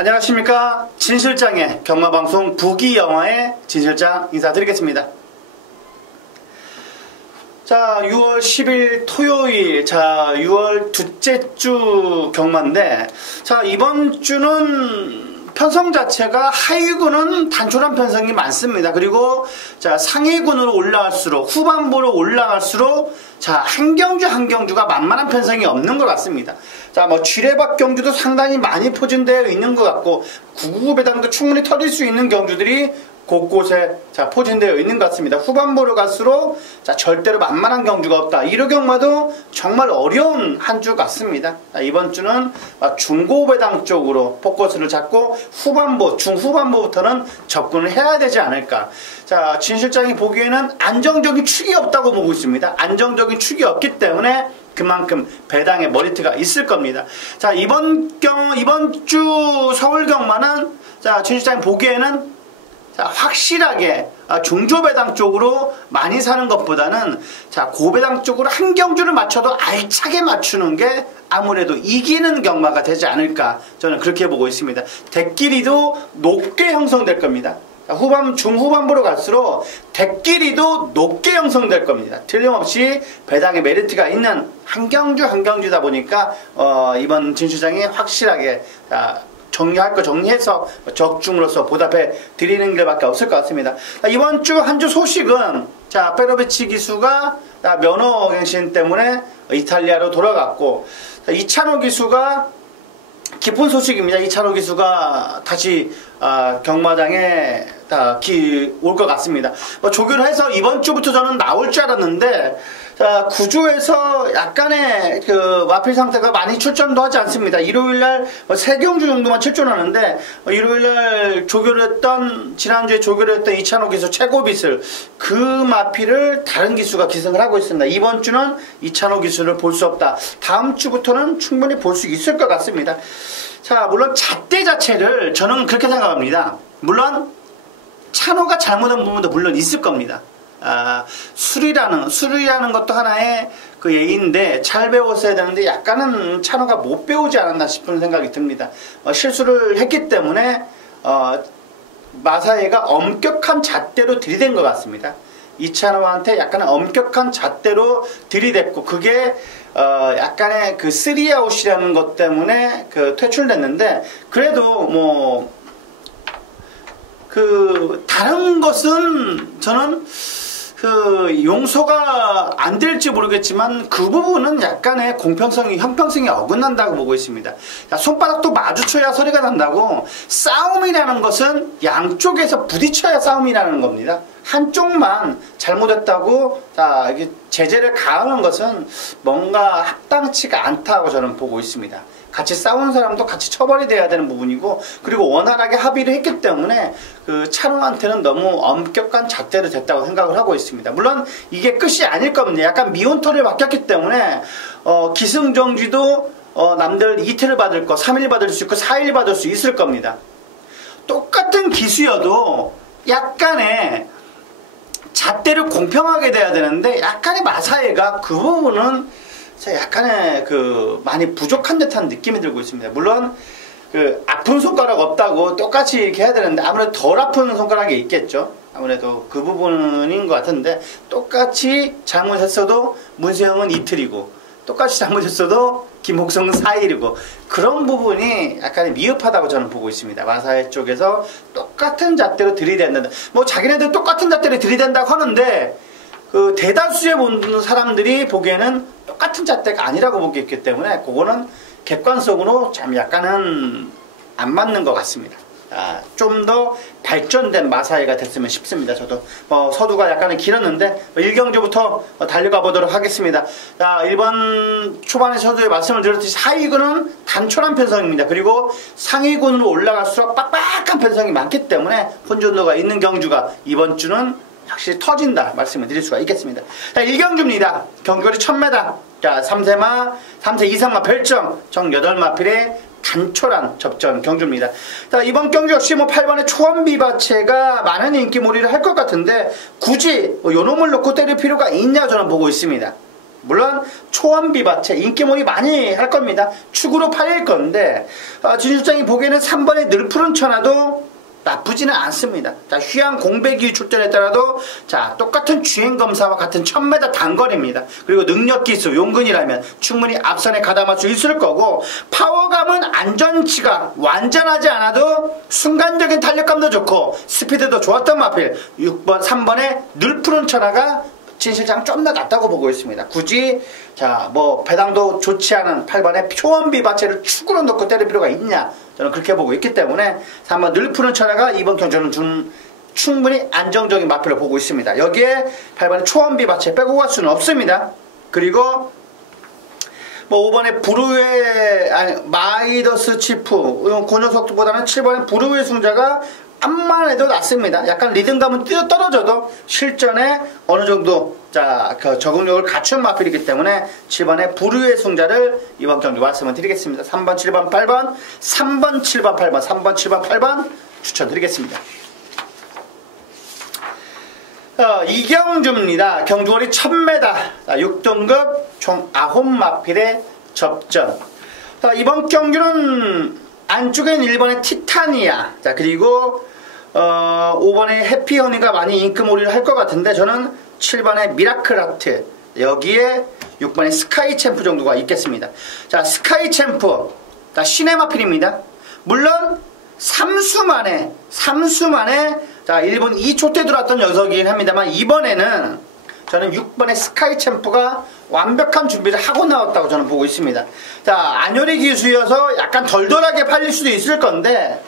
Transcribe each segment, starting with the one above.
안녕하십니까. 진실장의 경마방송 부기영화의 진실장 인사드리겠습니다. 자, 6월 10일 토요일, 자, 6월 둘째 주 경마인데, 자, 이번 주는 편성 자체가 하위군은 단촐한 편성이 많습니다. 그리고 자, 상위군으로 올라갈수록, 후반부로 올라갈수록 자, 한 경주 한 경주가 만만한 편성이 없는 것 같습니다. 자, 뭐 쥐레박 경주도 상당히 많이 포진되어 있는 것 같고, 999 배당도 충분히 터질 수 있는 경주들이 곳곳에 자, 포진되어 있는 것 같습니다. 후반부로 갈수록 자, 절대로 만만한 경주가 없다. 1호 경마도 정말 어려운 한 주 같습니다. 자, 이번 주는 중고배당 쪽으로 포커스를 잡고 후반부, 중후반부부터는 접근을 해야 되지 않을까. 자, 진 실장이 보기에는 안정적인 축이 없다고 보고 있습니다. 안정적인 축이 없기 때문에 그만큼 배당의 머리트가 있을 겁니다. 자, 이번 주 서울 경마는 자, 진 실장이 보기에는 자, 확실하게 중조배당 쪽으로 많이 사는 것보다는 자, 고배당 쪽으로 한 경주를 맞춰도 알차게 맞추는 게 아무래도 이기는 경마가 되지 않을까, 저는 그렇게 보고 있습니다. 대끼리도 높게 형성될 겁니다. 중후반부로 갈수록 대끼리도 높게 형성될 겁니다. 틀림없이 배당의 메리트가 있는 한 경주 한 경주다 보니까 이번 진출장이 확실하게 정리할 거 정리해서 적중으로서 보답해 드리는 것밖에 없을 것 같습니다. 이번 주 한 주 소식은 자, 페로비치 기수가 면허 갱신 때문에 이탈리아로 돌아갔고, 이찬호 기수가 기쁜 소식입니다. 이찬호 기수가 다시 경마장에 올 것 같습니다. 조교를 해서 이번 주부터 저는 나올 줄 알았는데, 자, 구조에서 약간의 그 마필 상태가 많이 출전도 하지 않습니다. 일요일날 3경주 정도만 출전하는데, 일요일날 지난주에 조교를 했던 이찬호 기수 최고빗을 그 마필을 다른 기수가 기승을 하고 있습니다. 이번 주는 이찬호 기수를 볼 수 없다. 다음 주부터는 충분히 볼 수 있을 것 같습니다. 자, 물론 잣대 자체를 저는 그렇게 생각합니다. 물론 찬호가 잘못한 부분도 물론 있을 겁니다. 술이라는 것도 하나의 그 예인데 잘 배웠어야 되는데 약간은 찬호가 못 배우지 않았나 싶은 생각이 듭니다. 실수를 했기 때문에 마사회가 엄격한 잣대로 들이댄 것 같습니다. 이찬호한테 약간의 엄격한 잣대로 들이댔고, 그게 약간의 그 3아웃이라는 것 때문에 그 퇴출됐는데, 그래도 뭐 그 다른 것은 저는 그 용서가 안 될지 모르겠지만 그 부분은 약간의 공평성이, 형평성이 어긋난다고 보고 있습니다. 손바닥도 마주쳐야 소리가 난다고, 싸움이라는 것은 양쪽에서 부딪혀야 싸움이라는 겁니다. 한쪽만 잘못했다고 자, 이게 제재를 가하는 것은 뭔가 합당치가 않다고 저는 보고 있습니다. 같이 싸우는 사람도 같이 처벌이 돼야 되는 부분이고, 그리고 원활하게 합의를 했기 때문에 그 찬호한테는 너무 엄격한 잣대를 댔다고 생각을 하고 있습니다. 물론 이게 끝이 아닐 겁니다. 약간 미온털을 맡겼기 때문에 기승정지도 남들 이틀을 받을 거 3일 받을 수 있고 4일 받을 수 있을 겁니다. 똑같은 기수여도 약간의 잣대를 공평하게 돼야 되는데, 약간의 마사회가 그 부분은 약간의 그 많이 부족한 듯한 느낌이 들고 있습니다. 물론 그 아픈 손가락 없다고 똑같이 이렇게 해야 되는데 아무래도 덜 아픈 손가락이 있겠죠. 아무래도 그 부분인 것 같은데, 똑같이 잘못했어도 문세영은 이틀이고 똑같이 잘못했어도 김옥성은 4일이고, 그런 부분이 약간 미흡하다고 저는 보고 있습니다. 마사회 쪽에서 똑같은 잣대로 들이댄다. 뭐 자기네들 똑같은 잣대로 들이댄다고 하는데, 그 대다수의 모든 사람들이 보기에는 똑같은 잣대가 아니라고 보기 때문에 그거는 객관적으로 참 약간은 안 맞는 것 같습니다. 좀 더 발전된 마사회가 됐으면 싶습니다. 저도 서두가 약간은 길었는데 1경주부터 달려가 보도록 하겠습니다. 자, 1번 초반에 서두에 말씀을 드렸듯이 하위군은 단촐한 편성입니다. 그리고 상위군으로 올라갈수록 빡빡한 편성이 많기 때문에 혼전도가 있는 경주가 이번 주는 확실히 터진다 말씀을 드릴 수가 있겠습니다. 자, 1경주입니다. 경거리 1000m. 자, 3세 이상마 별정 정 8마필의 단촐한 접전 경주입니다. 자, 이번 경주 역시 8번의 초원비바체가 많은 인기몰이를 할 것 같은데, 굳이 요 놈을 놓고 때릴 필요가 있냐 저는 보고 있습니다. 물론 초원비바체 인기몰이 많이 할 겁니다. 축으로 팔릴 건데 진 실장이 보기에는 3번의 늘푸른 천하도 나쁘지는 않습니다. 자, 휴양 공백이 출전에 따라도 자 똑같은 주행검사와 같은 1000m 단거리입니다. 그리고 능력기수 용근이라면 충분히 앞선에 가담할 수 있을 거고 파워감은 안전치가 완전하지 않아도 순간적인 탄력감도 좋고 스피드도 좋았던 마필 6번 3번의 늘푸른 천하가 진실장 좀 더 낫다고 보고 있습니다. 굳이 자 뭐 배당도 좋지 않은 8번의 표원비바체를 축으로 넣고 때릴 필요가 있냐, 저는 그렇게 보고 있기 때문에 3번 늘푸른 천하가 이번 경주는 충분히 안정적인 마필을 보고 있습니다. 여기에 8번의 초원비바체 빼고 갈 수는 없습니다. 그리고 뭐 5번의 부르웨 마이더스 치프 그 녀석보다는 7번의 부르웨 승자가 암만 해도 낫습니다. 약간 리듬감은 떨어져도 실전에 어느 정도 그 적응력을 갖춘 마필이기 때문에 7번의 부르의 승자를 이번 경기 말씀을 드리겠습니다. 3번, 7번, 8번, 3번, 7번, 8번, 3번, 7번, 8번 추천드리겠습니다. 이경주입니다. 경주거리 1000m 6등급 총 9마필의 접전. 이번 경기는 안쪽엔 1번의 티타니아, 자 그리고 5번의 해피허니가 많이 인기몰이를 할 것 같은데 저는 7번의 미라클아트, 여기에 6번의 스카이챔프 정도가 있겠습니다. 자 스카이챔프 신의 마필입니다. 물론 3수 만에 자 1분 2초 때 들어왔던 녀석이긴 합니다만 이번에는 저는 6번의 스카이챔프가 완벽한 준비를 하고 나왔다고 저는 보고 있습니다. 자 안요리 기수여서 약간 덜덜하게 팔릴 수도 있을 건데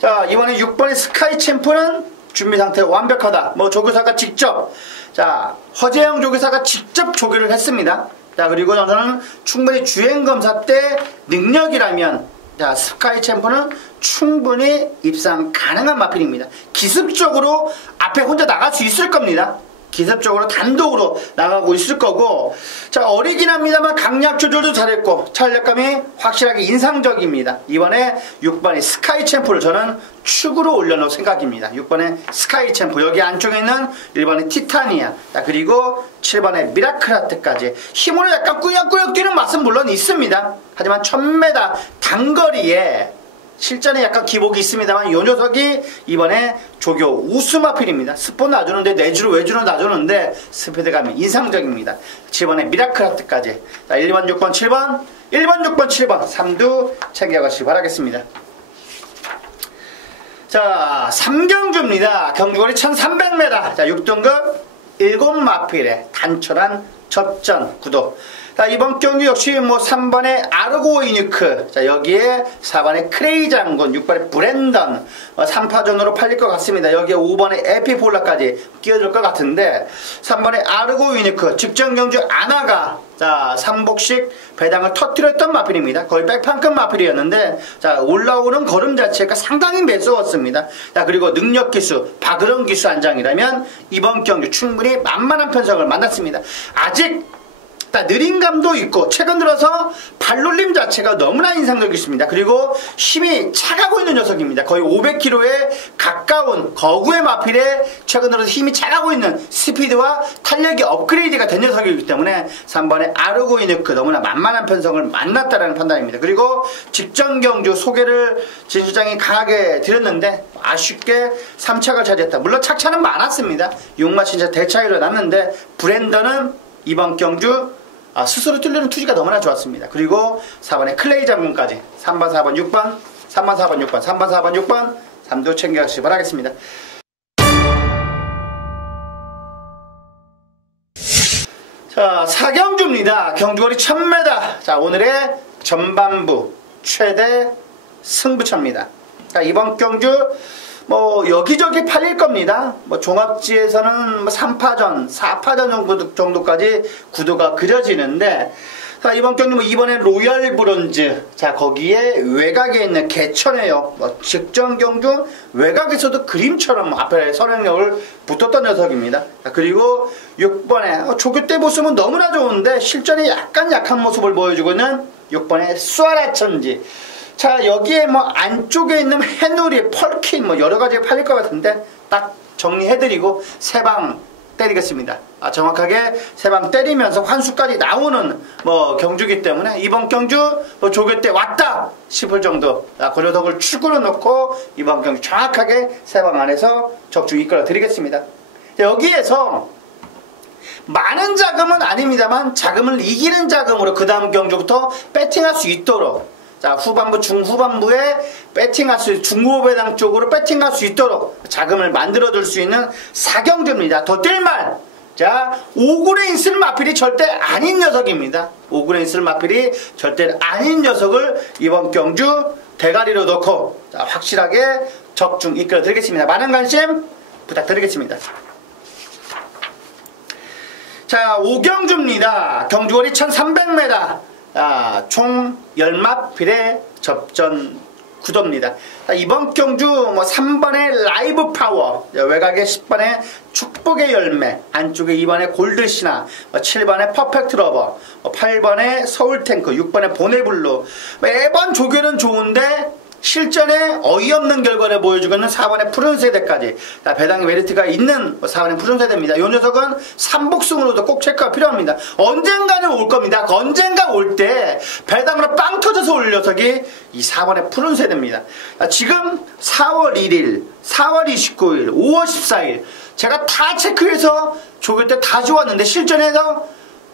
자 이번에 6번의 스카이챔프는 준비 상태가 완벽하다. 뭐 조교사가 직접 자 허재영 조교사가 직접 조교를 했습니다. 자 그리고 저는 충분히 주행검사 때 능력이라면 자 스카이챔프는 충분히 입상 가능한 마필입니다. 기습적으로 앞에 혼자 나갈 수 있을 겁니다. 기습적으로 단독으로 나가고 있을 거고 자 어리긴 합니다만 강약 조절도 잘했고 탄력감이 확실하게 인상적입니다. 이번에 6번의 스카이챔프를 저는 축으로 올려놓을 생각입니다. 6번의 스카이챔프 여기 안쪽에 있는 1번의 티타니아 자 그리고 7번의 미라클아트까지 힘으로 약간 꾸역꾸역 뛰는 맛은 물론 있습니다. 하지만 1000m 단거리에 실전에 약간 기복이 있습니다만 이 녀석이 이번에 조교 우수마필입니다. 스폰 놔주는데 내주로 외주로 놔주는데 스피드감이 인상적입니다. 7번에 미라클아트까지 자 1번 6번 7번 1번 6번 7번 3두 챙겨가시기 바라겠습니다. 자 3경주입니다. 경주거리 1300m 자 6등급 7마필의 단촐한 접전 구도. 자 이번 경기 역시 뭐 3번의 아르고 이니크 자 여기에 4번의 크레이 장군 6번의 브랜던 3파전으로 팔릴 것 같습니다. 여기에 5번의 에피폴라까지 끼어들 것 같은데 3번의 아르고 이니크 직전 경주 아나가 자 3복식 배당을 터뜨렸던 마필입니다. 거의 백판급 마필이었는데 자 올라오는 걸음 자체가 상당히 매서웠습니다. 자 그리고 능력기수 박으론 기수 안장이라면 이번 경기 충분히 만만한 편성을 만났습니다. 아직 느린 감도 있고 최근 들어서 발놀림 자체가 너무나 인상적이십니다. 그리고 힘이 차가고 있는 녀석입니다. 거의 500km에 가까운 거구의 마필에 최근 들어서 힘이 차가고 있는 스피드와 탄력이 업그레이드가 된 녀석이기 때문에 3번의 아르고 이누크 너무나 만만한 편성을 만났다는 판단입니다. 그리고 직전 경주 소개를 진 실장이 강하게 드렸는데 아쉽게 3착을 차지했다. 물론 착차는 많았습니다. 6마 진짜 대차이로 났는데 브랜더는 이번 경주 스스로 뚫리는 투지가 너무나 좋았습니다. 그리고 4번의 클레이 장군까지 3번 4번 6번 3번 4번 6번 3번 4번 6번 3도 챙겨가시기 바라겠습니다. 자 4경주입니다. 경주거리 1000m 자 오늘의 전반부 최대 승부처입니다. 자 이번 경주 뭐 여기저기 팔릴 겁니다. 뭐 종합지에서는 뭐 3파전, 4파전 정도까지 구도가 그려지는데 자 이번 경기 뭐 이번엔 로얄 브론즈 자 거기에 외곽에 있는 개천에요. 뭐 직전 경주 외곽에서도 그림처럼 앞에 선행력을 붙었던 녀석입니다. 자, 그리고 6번에 조교 때 모습은 너무나 좋은데 실전에 약간 약한 모습을 보여주고 있는 6번의 수아라천지 자 여기에 뭐 안쪽에 있는 해누리, 펄킨 뭐 여러가지가 팔릴 것 같은데 딱 정리해드리고 세 방 때리겠습니다. 정확하게 3방 때리면서 환수까지 나오는 경주기 때문에 이번 경주 조교대 왔다 싶을 정도 고려덕을 축으로 놓고 이번 경주 정확하게 3방 안에서 적중 이끌어 드리겠습니다. 여기에서 많은 자금은 아닙니다만 자금을 이기는 자금으로 그 다음 경주부터 배팅할 수 있도록 후반부 중후반부에 배팅할 수 중후배당 쪽으로 배팅할 수 있도록 자금을 만들어 둘 수 있는 4경주입니다. 더 뛸말 5군에 있을 마필이 절대 아닌 녀석입니다. 5군에 있을 마필이 절대 아닌 녀석을 이번 경주 대가리로 넣고 확실하게 적중 이끌어 드리겠습니다. 많은 관심 부탁드리겠습니다. 5경주입니다. 경주거리 1300m, 총 10마필의 접전 구도입니다. 이번 경주 3번의 라이브 파워, 외곽에 10번의 축복의 열매, 안쪽에 2번의 골드시나, 7번의 퍼펙트 러버, 8번의 서울탱크, 6번의 보네블루. 매번 조교는 좋은데 실전에 어이없는 결과를 보여주고 있는 4번의 푸른 세대까지 배당의 메리트가 있는 4번의 푸른 세대입니다. 이 녀석은 삼복승으로도 꼭 체크가 필요합니다. 언젠가는 올 겁니다. 언젠가 올 때 배당으로 빵 터져서 올 녀석이 이 4번의 푸른 세대입니다. 지금 4월 1일, 4월 29일, 5월 14일 제가 다 체크해서 조교 때 다 좋았는데 실전에서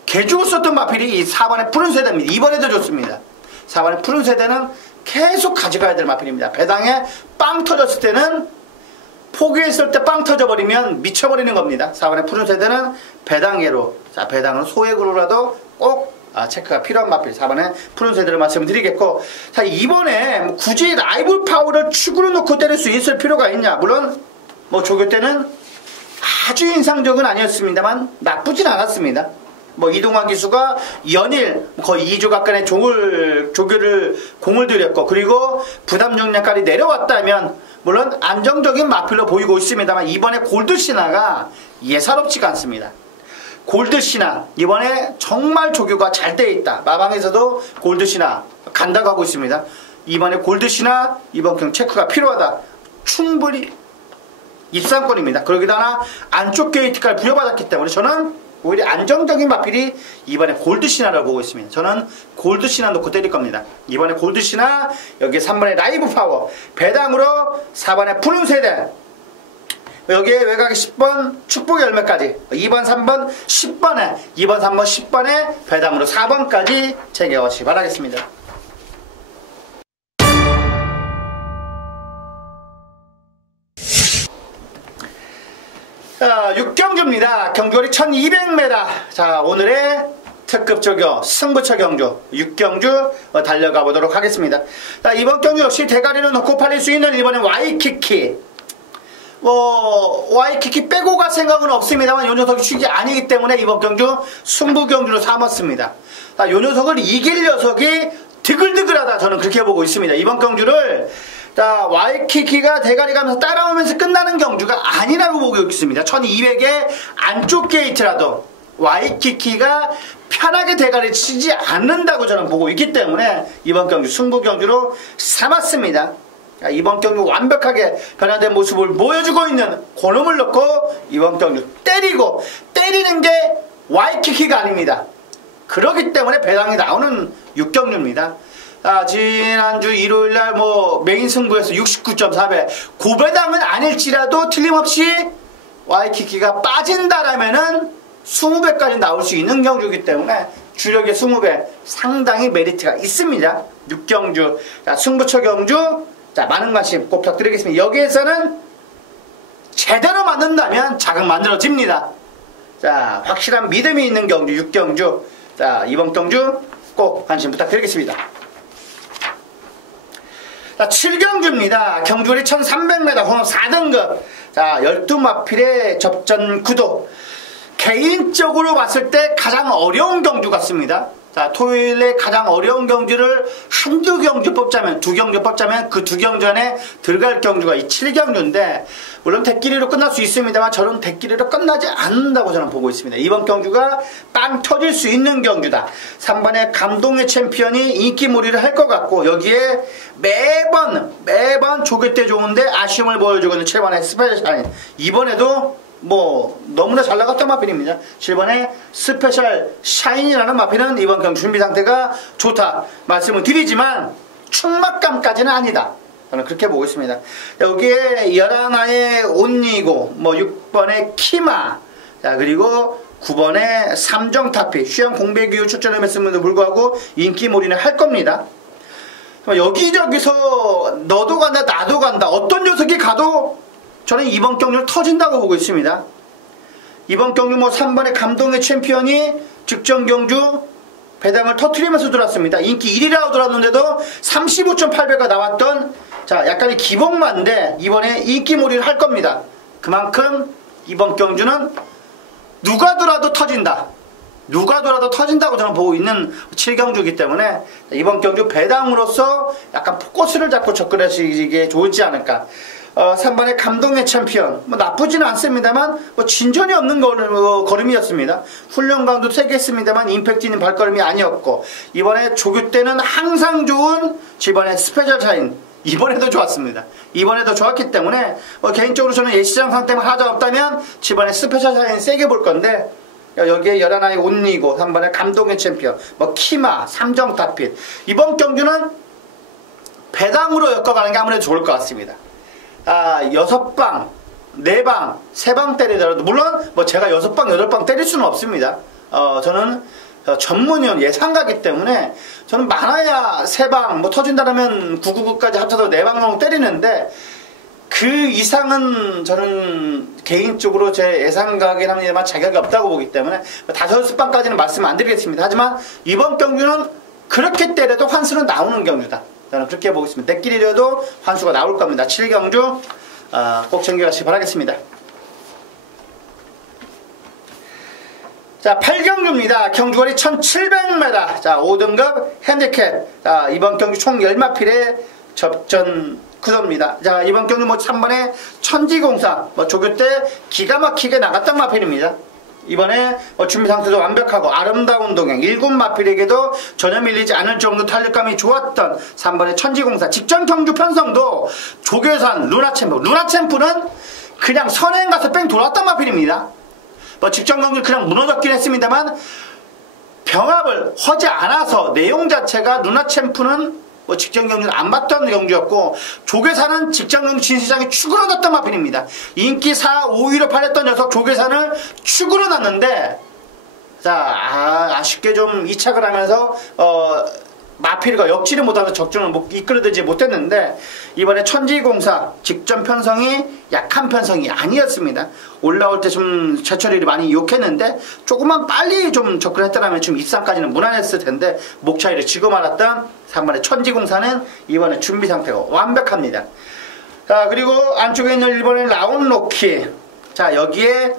개죽었었던 마필이 이 4번의 푸른 세대입니다. 이번에도 좋습니다. 4번의 푸른 세대는 계속 가져가야 될 마필입니다. 배당에 빵 터졌을 때는 포기했을 때 빵 터져버리면 미쳐버리는 겁니다. 4번의 푸른 세대는 배당계로, 배당은 소액으로라도 꼭 체크가 필요한 마필 4번의 푸른 세대를 말씀드리겠고, 이번에 굳이 라이브 파워를 축으로 놓고 때릴 수 있을 필요가 있냐? 물론 조교 때는 아주 인상적은 아니었습니다만 나쁘진 않았습니다. 이동환 기수가 연일 거의 2주 가까이 조교를 공을 들였고, 그리고 부담 용량까지 내려왔다면 물론 안정적인 마필로 보이고 있습니다만 이번에 골드시나가 예사롭지가 않습니다. 골드시나 이번에 정말 조교가 잘 돼 있다. 마방에서도 골드시나 간다고 하고 있습니다. 이번에 골드시나 이번 경 체크가 필요하다. 충분히 입상권입니다. 그러기다나 안쪽 게이트까지 부여받았기 때문에 저는 오히려 안정적인 마필이 이번에 골드시나를 보고 있습니다. 저는 골드시나 놓고 때릴 겁니다. 이번에 골드시나, 여기 3번의 라이브 파워, 배당으로 4번의 푸른 세대, 여기에 외곽에 10번 축복의 열매까지, 2번, 3번, 10번에 2번, 3번, 10번에 배당으로 4번까지 챙겨가시기 바라겠습니다. 6경주입니다. 경주거리 1200m. 오늘의 특급 조교 승부처 경주 6경주 달려가 보도록 하겠습니다. 이번 경주 역시 대가리를 넣고 팔릴 수 있는 이번엔 와이키키. 와이키키 빼고 갈 생각은 없습니다만 요 녀석이 축이 아니기 때문에 이번 경주 승부 경주로 삼았습니다. 요 녀석을 이길 녀석이 드글드글하다, 저는 그렇게 보고 있습니다. 이번 경주를 와이키키가 대가리 가면서 따라오면서 끝나는 경주가 아니라고 보고 있습니다. 1200의 안쪽 게이트라도 와이키키가 편하게 대가리 치지 않는다고 저는 보고 있기 때문에 이번 경주 승부 경주로 삼았습니다. 이번 경주 완벽하게 변화된 모습을 보여주고 있는 고놈을 넣고 이번 경주 때리는 게 와이키키가 아닙니다. 그렇기 때문에 배당이 나오는 6경주입니다. 지난주 일요일날 메인 승부에서 69.4배 고배당은 아닐지라도 틀림없이 와이키키가 빠진다라면은 20배까지 나올 수 있는 경주이기 때문에 주력의 20배 상당히 메리트가 있습니다. 6경주 승부처 경주 많은 관심 꼭 부탁드리겠습니다. 여기에서는 제대로 만든다면 자극 만들어집니다. 확실한 믿음이 있는 경주 6경주, 이번 경주 꼭 관심 부탁드리겠습니다. 7경주입니다. 경주거리 1300m 홍업 4등급. 12마필의 접전 구도. 개인적으로 봤을 때 가장 어려운 경주 같습니다. 토요일에 가장 어려운 경주를 한두 경주 뽑자면, 두 경주 뽑자면 그 두 경주 안에 들어갈 경주가 이 7경주인데, 물론 대끼리로 끝날 수 있습니다만 저는 대끼리로 끝나지 않는다고 저는 보고 있습니다. 이번 경주가 빵 터질 수 있는 경주다. 3번의 감동의 챔피언이 인기몰이를 할 것 같고, 여기에 매번 조교 때 좋은데 아쉬움을 보여주고 있는 7번의 스페셜 샤인. 이번에도 뭐 너무나 잘 나갔던 마필입니다. 7번에 스페셜 샤인이라는 마필은 이번 경기 준비 상태가 좋다 말씀을 드리지만 충막감까지는 아니다. 저는 그렇게 보고 있습니다. 여기에 11화의 온니고, 뭐 6번의 키마, 자 그리고 9번의 삼정타피, 휴양 공백 이후 출전을 했음에도 불구하고 인기몰이는 할 겁니다. 여기저기서 너도 간다 나도 간다 어떤 녀석이 가도 저는 이번 경주를 터진다고 보고 있습니다. 이번 경주 뭐 3번의 감동의 챔피언이 직전 경주 배당을 터트리면서 들어왔습니다. 인기 1위라고 들어왔는데도 35.8배가 나왔던 자 약간의 기복만인데 이번에 인기몰이를 할 겁니다. 그만큼 이번 경주는 누가 들어와도 터진다. 누가 돌아도 터진다고 저는 보고 있는 7경주이기 때문에 이번 경주 배당으로서 약간 포커스를 잡고 접근하시기에 좋지 않을까. 3번의 감동의 챔피언 뭐 나쁘지는 않습니다만 뭐 진전이 없는 걸음이었습니다. 훈련 강도 세게 했습니다만 임팩트 있는 발걸음이 아니었고 이번에 조교 때는 항상 좋은 집안의 스페셜 샤인 이번에도 좋았습니다. 이번에도 좋았기 때문에 개인적으로 저는 예시장 상태만 하자 없다면 집안의 스페셜 샤인 세게 볼 건데 여기에 11화의 온니고 3번의 감동의 챔피언 뭐 키마 삼정타필 이번 경주는 배당으로 엮어가는 게 아무래도 좋을 것 같습니다. 6방 4방 3방 때리더라도 물론 뭐 제가 6방 8방 때릴 수는 없습니다. 저는 전문위원 예상가기 때문에 저는 많아야 3방 뭐 터진다면 999까지 합쳐서 4방 정도 때리는데 그 이상은 저는 개인적으로 제 예상가긴 합니다만 자격이 없다고 보기 때문에 5방까지는 말씀 안 드리겠습니다. 하지만 이번 경주는 그렇게 때려도 환수는 나오는 경주다. 저는 그렇게 보고 있습니다. 내끼리려도 환수가 나올 겁니다. 7경주 꼭 챙겨가시기 바라겠습니다. 자 8경주입니다. 경주거리 1700m 자 5등급 핸디캡 자 이번 경주 총 10마필의 접전 구도입니다. 자 이번 경주 뭐 3번에 천지공사 뭐 조교 때 기가 막히게 나갔던 마필입니다. 이번에 준비 상태도 완벽하고 아름다운 동행 1군 마필에게도 전혀 밀리지 않을 정도 탄력감이 좋았던 3번의 천지공사 직전 경주 편성도 조교산 루나챔프는 그냥 선행 가서 뺑 돌았던 마필입니다. 뭐 직전 경주 그냥 무너졌긴 했습니다만 병합을 하지 않아서 내용 자체가 루나챔프는 뭐 직전 경주는 안 봤던 경주였고 조계산은 직전 경주 진시장에 축으로 놨던 마필입니다. 인기 4, 5위로 팔렸던 녀석 조계산을 축으로 놨는데 자 아쉽게 좀 이착을 하면서 마필과 역지를 못하면서 적중을 이끌어들지 못했는데 이번에 천지공사 직전 편성이 약한 편성이 아니었습니다. 올라올 때 좀 최철일이 많이 욕했는데 조금만 빨리 좀 접근했더라면 지금 입상까지는 무난했을 텐데 목 차이를 지고 말았던 3번의 천지공사는 이번에 준비 상태가 완벽합니다. 자 그리고 안쪽에 있는 1번의 라운로키 자 여기에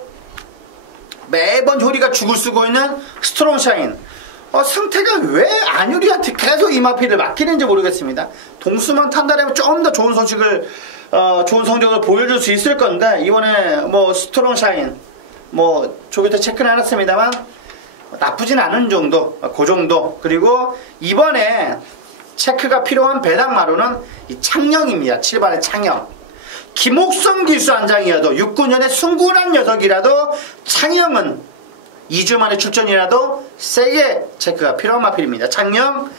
매번 효리가 죽을 쓰고 있는 스트롱샤인 승태가 왜 안유리한테 계속 이 마필을 맡기는지 모르겠습니다. 동수만 탄다면 좀 더 좋은 소식을 좋은 성적을 보여줄 수 있을 건데 이번에 뭐 스트롱샤인 뭐 조교 때 체크는 해놨습니다만 나쁘진 않은 정도 그 정도 그리고 이번에 체크가 필요한 배당마루는 이 창령입니다. 7번의 창령 김옥성 기수 안장이어도 6구년에 승군한 녀석이라도 창령은 2주 만에 출전이라도 세게 체크가 필요한 마필입니다. 창령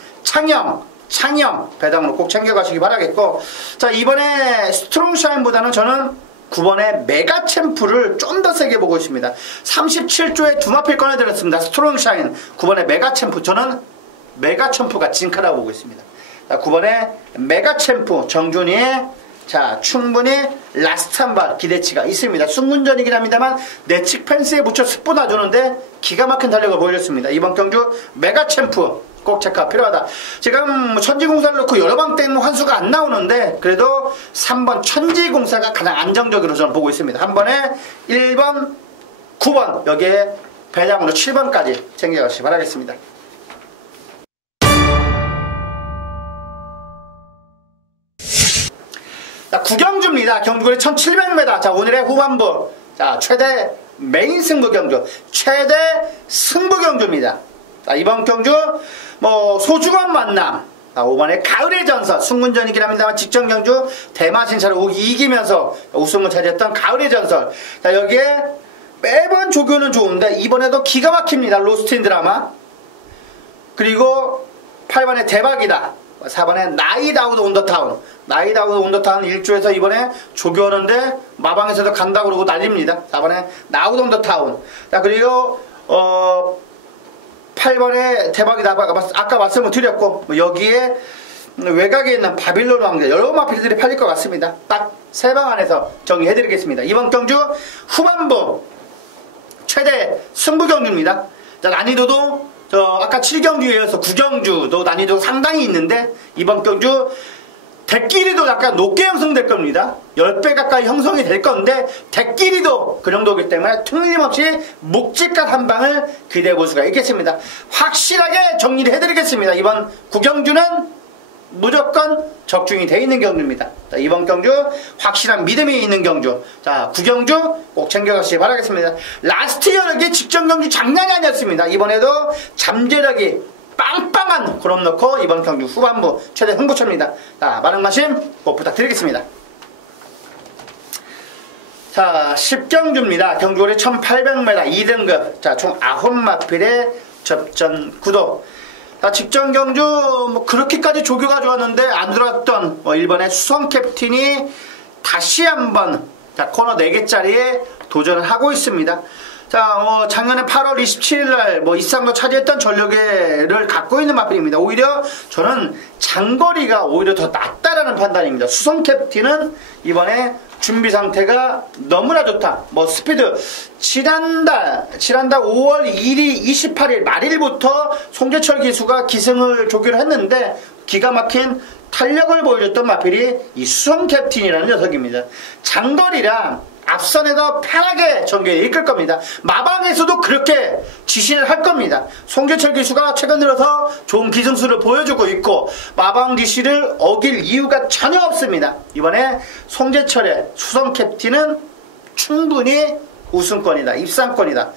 배당으로 꼭 챙겨가시기 바라겠고 자 이번에 스트롱샤인보다는 저는 9번의 메가챔프를 좀 더 세게 보고 있습니다. 37조에 2마필 꺼내드렸습니다. 스트롱샤인 9번의 메가챔프 저는 메가챔프가 진카라고 보고 있습니다. 자, 9번의 메가챔프 정준이의 자 충분히 라스트 한 발 기대치가 있습니다. 승군전이긴 합니다만 내측 펜스에 붙여 스포 놔주는데 기가 막힌 탄력을 보여줬습니다. 이번 경주 메가챔프 꼭 체크가 필요하다. 지금 천지공사를 넣고 여러 방 때는 환수가 안 나오는데 그래도 3번 천지공사가 가장 안정적으로 저는 보고 있습니다. 한 번에 1번 9번 여기에 배당으로 7번까지 챙겨가시기 바라겠습니다. 자, 구경주입니다. 경주거리 1700m. 자, 오늘의 후반부. 자, 최대 메인 승부 경주. 최대 승부 경주입니다. 자, 이번 경주, 뭐, 소중한 만남. 5번에 가을의 전설 승문전이긴 합니다만 직전 경주 대마신차로 이기면서 우승을 차지했던 가을의 전설. 자, 여기에 매번 조교는 좋은데 이번에도 기가 막힙니다. 로스트인 드라마. 그리고 8번에 대박이다. 4번에 나이다우드 온더타운. 나이다우드 온더타운 1조에서 이번에 조교하는데 마방에서도 간다고 그러고 난립니다. 4번에 나우드 온더타운. 자, 그리고 8번에 대박이다. 아까 말씀을 드렸고, 여기에 외곽에 있는 바빌론 왕자 여러 마필들이 팔릴 것 같습니다. 딱 3방 안에서 정리해드리겠습니다. 이번 경주 후반부 최대 승부 경주입니다. 자, 난이도도 아까 7경주에 이어서 9경주도 난이도 상당히 있는데 이번 경주 덱끼리도 약간 높게 형성될 겁니다. 10배 가까이 형성이 될 건데 덱끼리도 그 정도이기 때문에 틀림없이 묵직한 한 방을 기대해 볼 수가 있겠습니다. 확실하게 정리를 해드리겠습니다. 이번 9경주는 무조건 적중이 되어 있는 경주입니다. 자, 이번 경주 확실한 믿음이 있는 경주. 자, 9경주 꼭 챙겨가시기 바라겠습니다. 라스트 여력이 직전 경주 장난이 아니었습니다. 이번에도 잠재력이 빵빵한 그럼 넣고 이번 경주 후반부 최대 흥부처입니다. 자, 많은 관심 꼭 부탁드리겠습니다. 자, 10경주입니다. 경주거리 1800m 2등급. 자, 총 9마필의 접전 구도. 자, 직전 경주 그렇게까지 조교가 좋았는데 안 들어갔던 1번의 수성 캡틴이 다시 한번 코너 4개짜리에 도전을 하고 있습니다. 자, 작년에 8월 27일날 이상도 차지했던 전력을 갖고 있는 마필입니다. 오히려 저는 장거리가 오히려 더 낫다라는 판단입니다. 수성 캡틴은 이번에 준비 상태가 너무나 좋다. 스피드 지난달 5월 28일 말일부터 송재철 기수가 기승을 조교를 했는데 기가 막힌 탄력을 보여줬던 마필이 이 수성 캡틴이라는 녀석입니다. 장거리랑 앞선에서 편하게 전개를 이끌 겁니다. 마방에서도 그렇게 지시를 할 겁니다. 송재철 기수가 최근 들어서 좋은 기승수를 보여주고 있고 마방 지시를 어길 이유가 전혀 없습니다. 이번에 송재철의 수성 캡틴은 충분히 우승권이다. 입상권이다.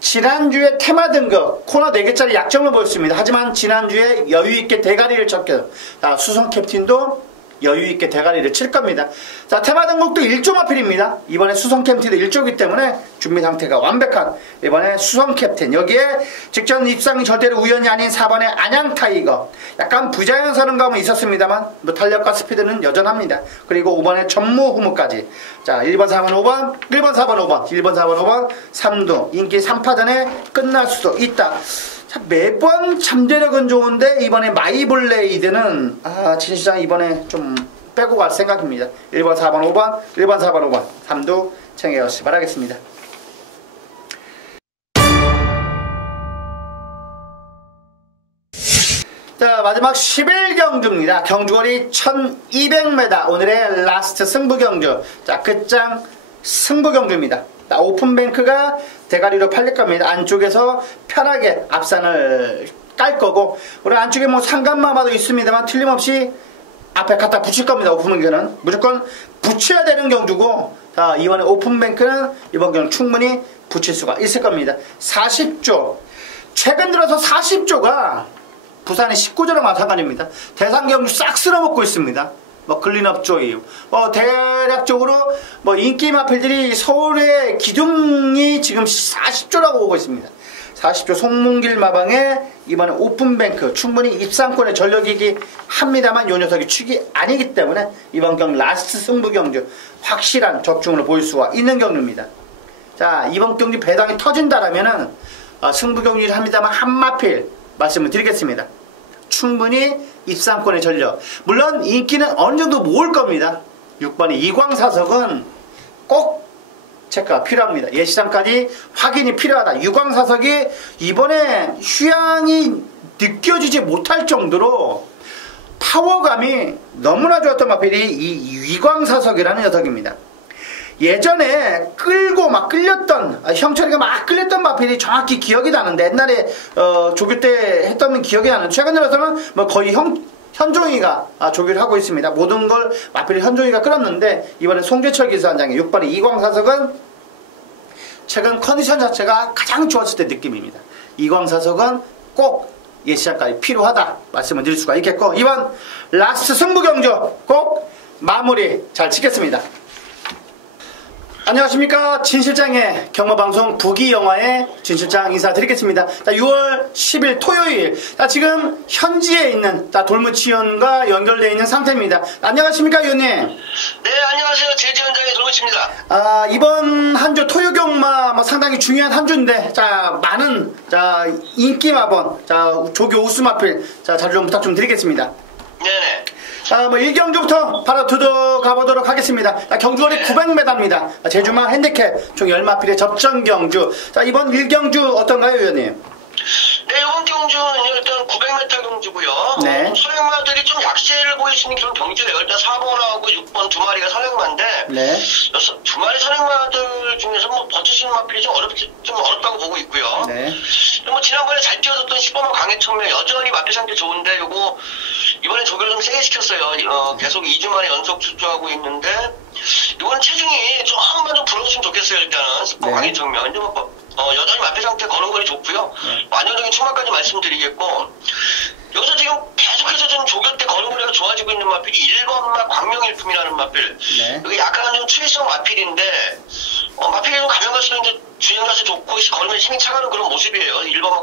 지난주에 테마 등급 코너 4개짜리 약점을 보였습니다. 하지만 지난주에 여유있게 대가리를 쳤고 수성 캡틴도 여유있게 대가리를 칠 겁니다. 자, 테마 등급도 1조 마필입니다. 이번에 수성 캡틴도 1조이기 때문에 준비 상태가 완벽한 이번에 수성 캡틴. 여기에 직전 입상이 절대로 우연이 아닌 4번의 안양 타이거. 약간 부자연스러운 감은 있었습니다만 탄력과 스피드는 여전합니다. 그리고 5번의 전무후무까지. 자, 1번, 4번, 5번, 1번, 4번, 5번, 1번, 4번, 5번, 3두. 인기 3파전에 끝날 수도 있다. 자, 매번 잠재력은 좋은데 이번에 마이블레이드는 진시장 이번에 좀 빼고 갈 생각입니다. 1번 4번 5번 1번 4번 5번 3두 챙겨가시기 바라겠습니다. 자, 마지막 11경주입니다. 경주거리 1200m 오늘의 라스트 승부경주. 자, 끝장 승부경주입니다. 오픈뱅크가 대가리로 팔릴 겁니다. 안쪽에서 편하게 앞산을 깔 거고, 우리 안쪽에 상간마마도 있습니다만 틀림없이 앞에 갖다 붙일 겁니다. 오픈뱅크는 무조건 붙여야 되는 경주고, 자, 이번에 오픈뱅크는 이번 경주 충분히 붙일 수가 있을 겁니다. 40조 최근 들어서 40조가 부산의 19조랑 마찬가지입니다. 대상 경주 싹 쓸어먹고 있습니다. 클린업 조이. 대략적으로 인기 마필들이 서울의 기둥이 지금 40조라고 보고 있습니다. 40조 송문길 마방에 이번에 오픈뱅크 충분히 입상권의 전력이기 합니다만 요 녀석이 축이 아니기 때문에 이번 경주 라스트 승부 경주 확실한 적중으로 보일 수가 있는 경주입니다. 자, 이번 경주 배당이 터진다라면은 승부 경주를 합니다만 한 마필 말씀을 드리겠습니다. 충분히 입상권의 전력. 물론 인기는 어느 정도 모을 겁니다. 6번의 이광사석은 꼭 체크가 필요합니다. 예시장까지 확인이 필요하다. 이광사석이 이번에 휴양이 느껴지지 못할 정도로 파워감이 너무나 좋았던 마필이 이 이광사석이라는 녀석입니다. 예전에 끌고 막 끌렸던 형철이가 막 끌렸던 마필이 정확히 기억이 나는데 옛날에 조교 때 했던 기억이 나는데 최근 들어서는 거의 현종이가 조교를 하고 있습니다. 모든 걸 마필이 현종이가 끌었는데 이번에 송재철 기수단장의 6번의 이광사석은 최근 컨디션 자체가 가장 좋았을 때 느낌입니다. 이광사석은 꼭 예시장까지 필요하다 말씀을 드릴 수가 있겠고, 이번 라스트 승부 경주 꼭 마무리 잘 짓겠습니다. 안녕하십니까. 진실장의 경마방송 부기영화의 진실장 인사드리겠습니다. 6월 10일 토요일, 지금 현지에 있는 돌무치위원과 연결되어 있는 상태입니다. 안녕하십니까, 위원님. 네, 안녕하세요. 제주 현장의 돌무치입니다. 이번 한 주 토요경마 상당히 중요한 한 주인데, 많은 인기마번, 조교 우수마필, 자료 좀 부탁 좀 드리겠습니다. 네네. 1경주부터 바로 들어가보도록 하겠습니다. 경주거리 네. 900m입니다. 제주마 핸디캡 총 10마필의 접전 경주. 이번 1경주 어떤가요, 위원님? 네, 이번 경주는 일단 900m 경주고요. 네. 선행마들이 좀 약세를 보이시는 그런 경주예요. 일단 4번하고 6번 두 마리가 선행마인데, 네. 두 마리 선행마들 중에서 버티시는 마필이 좀 어렵다고 보고 있고요. 네. 지난번에 잘 뛰어줬던 10번만 강해청명 여전히 마필 상태 좋은데, 요거 이번에 조교를 좀 세게 시켰어요. 계속 2주 만에 연속 출조하고 있는데, 이번엔 체중이 조금만 좀 불어줬으면 좋겠어요. 일단은 10번 네. 강해청명. 여전히 마필 상태 걸음걸이 좋고요. 완전적인 총합까지 말씀드리겠고, 여기서 지금 계속해서 좀 조교 때 걸음걸이가 좋아지고 있는 마필이 1번마 광명일품이라는 마필. 네. 여기 약간 좀 추위성 마필인데, 마필이 좀 가면 갈수록 이제 주행 자세 좋고 걸음에 힘이 차가는 그런 모습이에요. 1번마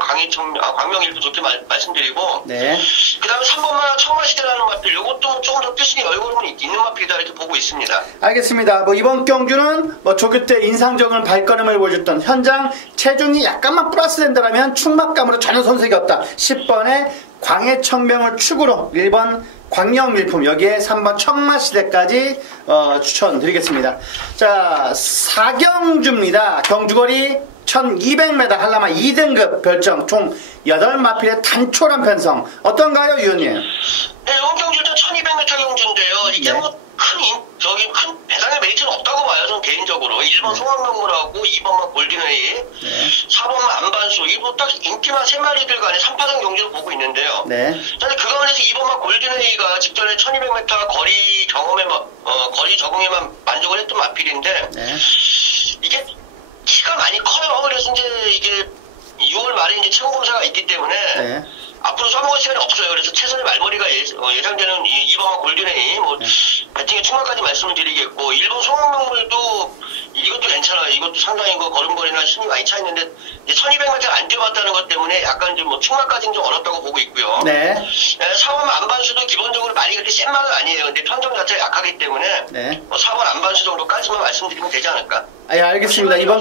광명일품 좋게 말씀드리고, 네. 그 다음에 3번마 청마시대라는 마필, 요것도 조금 더 뛰수기 여유로움이 있는 마필이다 이렇게 보고 있습니다. 알겠습니다. 이번 경주는 조교 때 인상적인 발걸음을 보여줬던 현장 체중이 약간만 플러스 된다면 충막감으로 전혀 손색이 없다. 10번에 광해청명을 축으로 1번 광명밀품, 여기에 3번 청마시대까지 추천드리겠습니다. 4경주입니다. 경주거리 1200m 한라마 2등급 별점 총 8마필의 단촐한 편성. 어떤가요, 위원님? 네, 이번 경주는 1200m 경주인데요. 이게 네. 큰 배당의 메리트는 없다고 봐요, 저는 개인적으로. 1번 송황명물하고 2번만 골든웨이, 네. 4번만 안반수, 이거 딱 인기만 3마리들 간의 3파전 경주를 보고 있는데요. 네. 근데 그 가운데서 2번만 골든웨이가 직전에 1200m 거리 적응에만 만족을 했던 마필인데, 네. 이게 키가 많이 커요. 그래서 이게 6월 말에 최고 검사가 있기 때문에, 네. 앞으로 써먹을 시간이 없어요. 그래서 최선의 말벌이가 예상되는 2번과 골든웨이, 배팅의 충만까지 말씀을 드리겠고, 1번 송황명물도 이것도 괜찮아요. 이것도 상당히 걸음걸이나 힘이 많이 차 있는데, 1200m 안 뛰어봤다는 것 때문에 약간 충만까지는 좀 어렵다고 보고 있고요. 네. 4번 안반수도 기본적으로 많이 그렇게 센 말은 아니에요. 근데 편점 자체가 약하기 때문에, 네. 4번 안반수 정도까지만 말씀드리면 되지 않을까? 예, 알겠습니다. 이번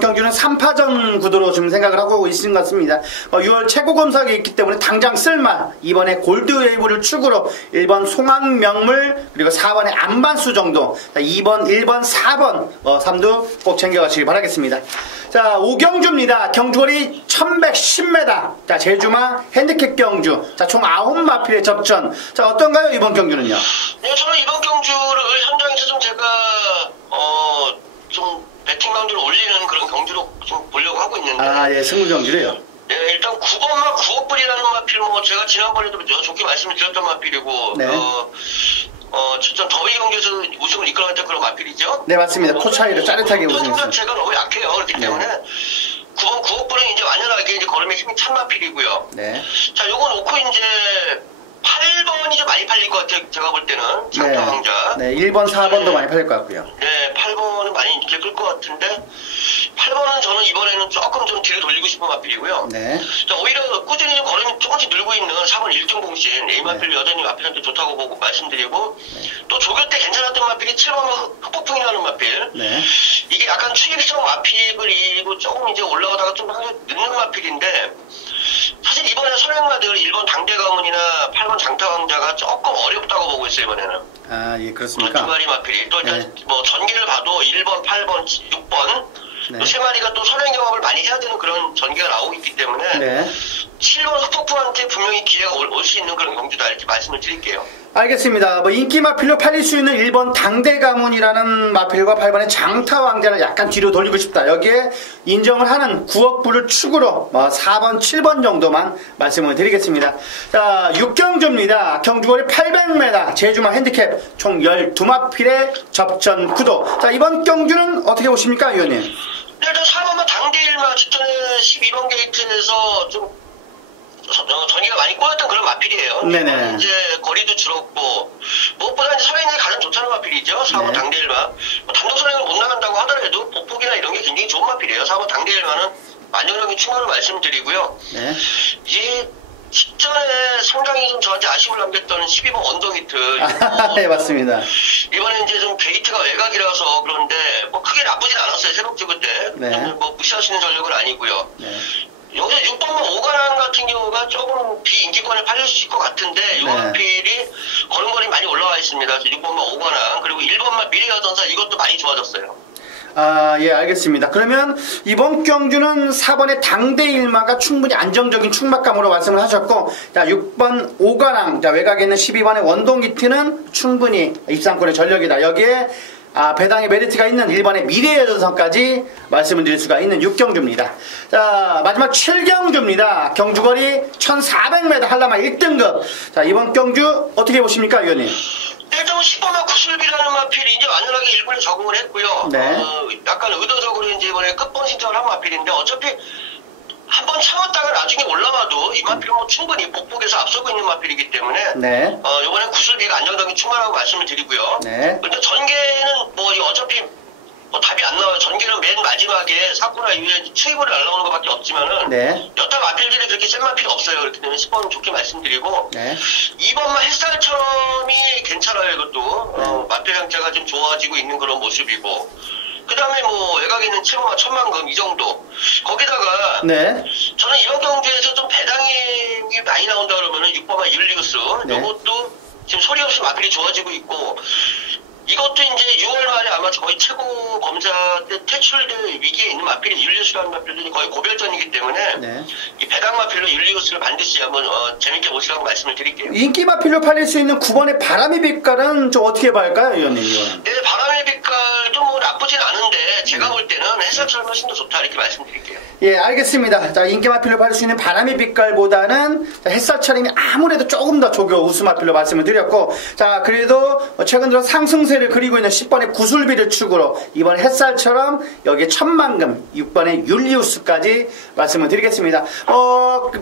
경주는 3파전 구도로 좀 생각을 하고 있는 것 같습니다. 6월 최고 검사가 있기 때문에 당장 쓸만, 이번에 골드웨이브를 축으로 1번 송황명물, 그리고 4번에 안반수 정도, 2번, 1번, 4번, 3도 꼭 챙겨가시기 바라겠습니다. 5경주입니다. 경주거리 1110m. 제주마 핸디캡 경주. 총 9마필의 접전. 어떤가요, 이번 경주는요? 네, 저는 이번 경주를 현장에서 좀 제가, 좀 배팅 강도를 올리는 그런 경주로 좀 보려고 하고 있는데. 예, 승부 경주래요. 네, 일단 9번마 9억불이라는 마필, 좋게 지난번에도 좋게 말씀을 드렸던 마필이고, 네. 진짜 더위 경기에서 우승을 이끌어갔던 그런 마필이죠. 네, 맞습니다. 코 차이로 짜릿하게 우승했습니다. 자체가 너무 약해요. 그렇기 때문에 9번 9억불은 완연하게 걸음에 힘이 찬 마필이고요. 네. 자, 요거 놓고 8번이 좀 많이 팔릴 것 같아요. 제가 볼 때는. 장타왕자. 네, 1번, 4번도 많이 팔릴 것 같고요. 네, 8번은 많이 인기를 끌 것 같은데, 8번은 저는 이번에는 조금 좀 뒤로 돌리고 싶은 마필이고요. 네. 자, 오히려 꾸준히 좀 걸음이 조금씩 늘고 있는 4번 1등공신, A마필 여전히 마필한테 좋다고 보고 말씀드리고, 또 조교 때 괜찮았던 마필이 7번 흑폭풍이라는 마필. 네. 이게 약간 추입성 마필이고 조금 올라가다가 좀 늦는 마필인데, 사실 이번에 선행마들 1번 당대 가문이나 8번 장타왕자가 조금 어렵다고 보고 있어요, 이번에는. 예, 그렇습니까? 두 마리 마필이. 또 네. 전기를 봐도 1번, 8번, 6번. 네. 또 세 마리가 또 선행 경험을 많이 해야 되는 그런 전개가 나오고 있기 때문에. 네. 7번 흑폭풍한테 분명히 기회가 올 수 있는 그런 경주다 이렇게 말씀을 드릴게요. 알겠습니다. 인기 마필로 팔릴 수 있는 1번 당대 가문이라는 마필과 8번의 장타 왕자를 약간 뒤로 돌리고 싶다. 여기에 인정을 하는 9억 불을 축으로 4번, 7번 정도만 말씀을 드리겠습니다. 6경주입니다. 경주거리 800m 제주마 핸디캡 총 12마필의 접전 구도. 이번 경주는 어떻게 보십니까, 위원님? 일단 4번만 당대 1마 직전에 12번 게이트에서 좀 전기가 많이 꼬였던 그런 마필이에요. 네네. 이제 거리도 줄었고 무엇보다 이제 선행이 가장 좋다는 마필이죠. 4번 네. 당대일마. 단독 선행을 못 나간다고 하더라도 보폭이나 이런 게 굉장히 좋은 마필이에요. 4번 당대일마는 안정적인 충원을 말씀드리고요. 네. 이 직전에 상당히 좀 저한테 아쉬움을 남겼던 12번 언더히트. 네, 맞습니다. 이번에 이제 좀 게이트가 외곽이라서 그런데 뭐 크게 나쁘진 않았어요. 새벽 찍을 때. 네. 뭐 무시할 수 있는 전력은 아니고요. 네. 여기서 6번만 오가랑 같은 경우가 조금 비인기권에 팔릴 수 있을 것 같은데 이 마필이 걸음걸이 많이 올라와 있습니다. 6번만 오가랑 그리고 1번만 미래가전사 이것도 많이 좋아졌어요. 아, 예, 알겠습니다. 그러면 이번 경주는 4번의 당대일마가 충분히 안정적인 충막감으로 말씀을 하셨고, 자, 6번 오가랑, 자, 외곽에 있는 12번의 원동기트는 충분히 입상권의 전력이다. 여기에 배당의 메리트가 있는 1번의 미래여전선까지 말씀을 드릴 수가 있는 6경주입니다. 자, 마지막 7경주입니다. 경주거리 1400m 한라마 1등급. 자, 이번 경주 어떻게 보십니까, 위원님? 일단 10번만 구슬비라는 마필이 이제 완전하게 일본에 적응을 했고요. 네. 약간 의도적으로 이제 이번에 끝번 신청을 한 마필인데 어차피 한 번 참았다가 나중에 올라와도 이 마필은 뭐 충분히 복복에서 앞서고 있는 마필이기 때문에 네. 이번엔 구슬비가 안정적인 충분하고 말씀을 드리고요. 네. 근데 전개는 뭐 어차피 뭐 답이 안 나와요. 전개는 맨 마지막에 사쿠라 이후에 추이볼이 날라오는 것밖에 없지만은 네. 여타 마필들이 그렇게 센 마필이 없어요. 그렇기 때문에 10번 좋게 말씀드리고 네. 2번만 햇살처럼이 괜찮아요. 이것도 마필 형태가 좀 좋아지고 있는 그런 모습이고 그 다음에 뭐 외곽에 있는 7번만 천만금 이 정도 거기다가 네. 저는 이번 경주에서 좀 배당이 많이 나온다 그러면은 6번만 율리우스 네. 이것도 지금 소리 없이 마필이 좋아지고 있고 이것도 이제 6월 말에 아마 거의 최고 검사 때 퇴출될 위기에 있는 마필이 율리우스라는 마필들이 거의 고별전이기 때문에 네. 이 배당 마필로 율리우스를 반드시 한번 재밌게 보시라고 말씀을 드릴게요. 인기 마필로 팔릴 수 있는 9번의 바람의 빛깔은 좀 어떻게 봐야 할까요, 위원님? 이거는? 네, 바람의 빛깔도 뭐 나쁘진 않은데 제가 볼 때는 햇살처럼 훨씬 더 좋다 이렇게 말씀드릴게요. 예, 알겠습니다. 자, 인기 마필로 팔릴 수 있는 바람의 빛깔보다는 햇살처럼이 아무래도 조금 더 조교 우수 마필로 말씀을 드렸고, 자, 그래도 최근 들어 상승세를 그리고 있는 10번의 구슬비를 축으로 이번 햇살처럼 여기에 천만금, 6번의 율리우스까지 말씀을 드리겠습니다.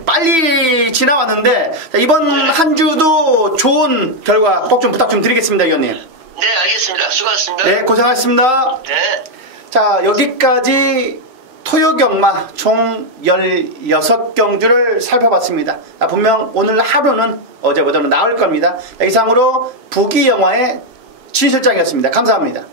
빨리 지나왔는데, 자, 이번 한 주도 좋은 결과 꼭 좀 부탁 좀 드리겠습니다, 위원님. 네, 알겠습니다. 수고하셨습니다. 네, 고생하셨습니다. 네. 자, 여기까지 토요경마 총 16경주를 살펴봤습니다. 분명 오늘 하루는 어제보다는 나을 겁니다. 이상으로 부기영화의 진실장이었습니다. 감사합니다.